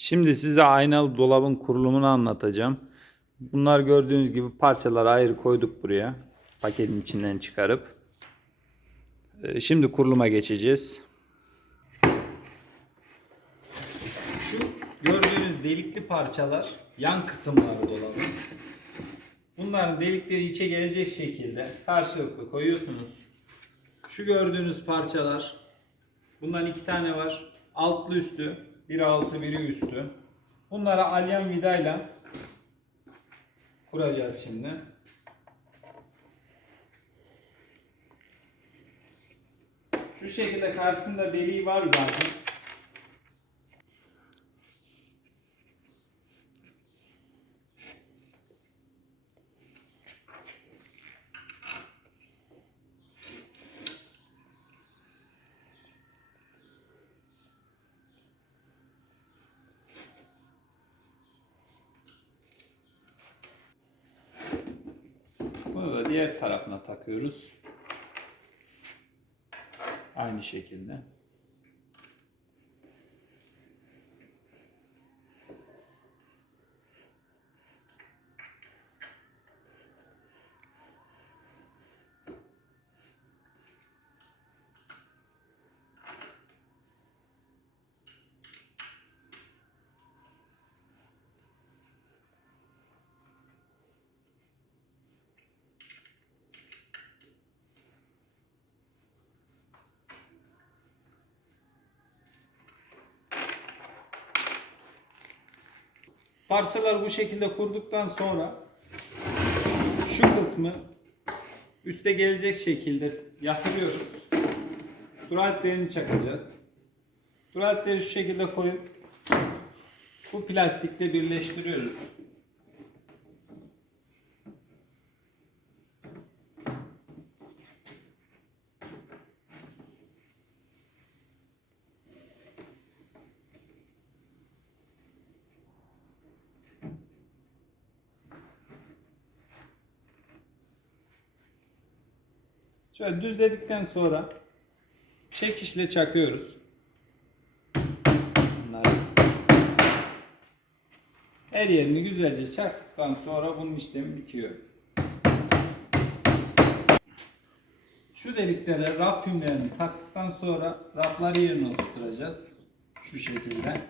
Şimdi size aynalı dolabın kurulumunu anlatacağım. Bunlar gördüğünüz gibi parçalar ayrı koyduk buraya. Paketin içinden çıkarıp. Ee, Şimdi kuruluma geçeceğiz. Şu gördüğünüz delikli parçalar yan kısımları dolabın. Bunların delikleri içe gelecek şekilde karşılıklı koyuyorsunuz. Şu gördüğünüz parçalar bundan iki tane var. Altlı üstü. Biri altı biri üstü. Bunlara alyan vidayla kuracağız şimdi. Şu şekilde karşısında deliği var zaten. Bunu da diğer tarafına takıyoruz. Aynı şekilde. Parçalar bu şekilde kurduktan sonra şu kısmı üste gelecek şekilde yatırıyoruz. Duratlerini çakacağız. Duratleri şu şekilde koyup bu plastikle birleştiriyoruz. Şöyle düzledikten sonra çekişle çakıyoruz. Her yerini güzelce çaktıktan sonra bunun işlemi bitiyor. Şu deliklere raf pimlerini taktıktan sonra rafları yerine oturtacağız. Şu şekilde.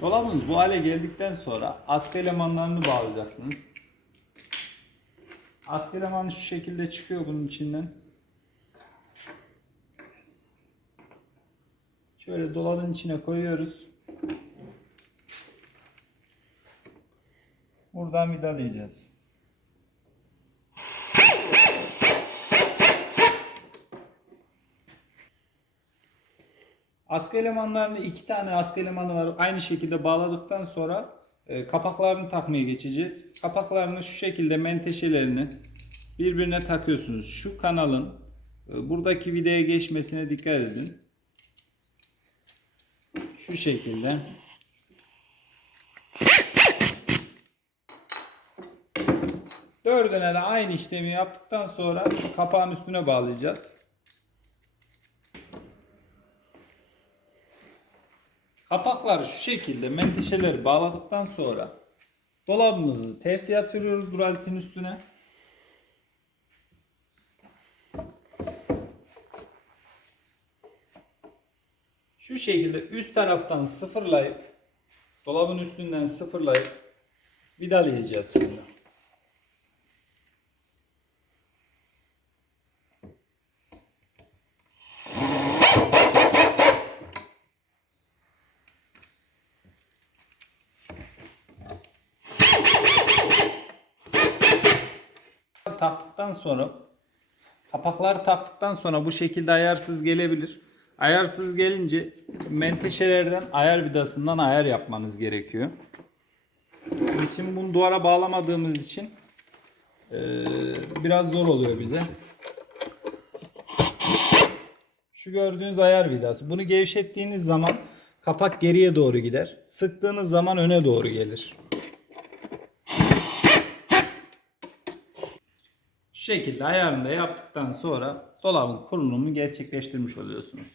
Dolabınız bu hale geldikten sonra askı elemanlarını bağlayacaksınız. Askı elemanı şu şekilde çıkıyor bunun içinden. Şöyle dolabın içine koyuyoruz. Buradan vidalayacağız. Askı elemanlarını iki tane askı elemanı var. Aynı şekilde bağladıktan sonra e, kapaklarını takmaya geçeceğiz. Kapaklarını şu şekilde menteşelerini birbirine takıyorsunuz. Şu kanalın e, buradaki vidaya geçmesine dikkat edin. Şu şekilde. Dördüne de aynı işlemi yaptıktan sonra kapağın üstüne bağlayacağız. Kapakları şu şekilde menteşeleri bağladıktan sonra dolabımızı ters yatırıyoruz duraletin üstüne. Şu şekilde üst taraftan sıfırlayıp dolabın üstünden sıfırlayıp vidalayacağız şimdi. Taktıktan sonra kapakları taktıktan sonra bu şekilde ayarsız gelebilir. Ayarsız gelince menteşelerden ayar vidasından ayar yapmanız gerekiyor. Şimdi bunu duvara bağlamadığımız için eee, biraz zor oluyor bize. Şu gördüğünüz ayar vidası. Bunu gevşettiğiniz zaman kapak geriye doğru gider. Sıktığınız zaman öne doğru gelir. Şekilde ayarını da yaptıktan sonra dolabın kurulumunu gerçekleştirmiş oluyorsunuz.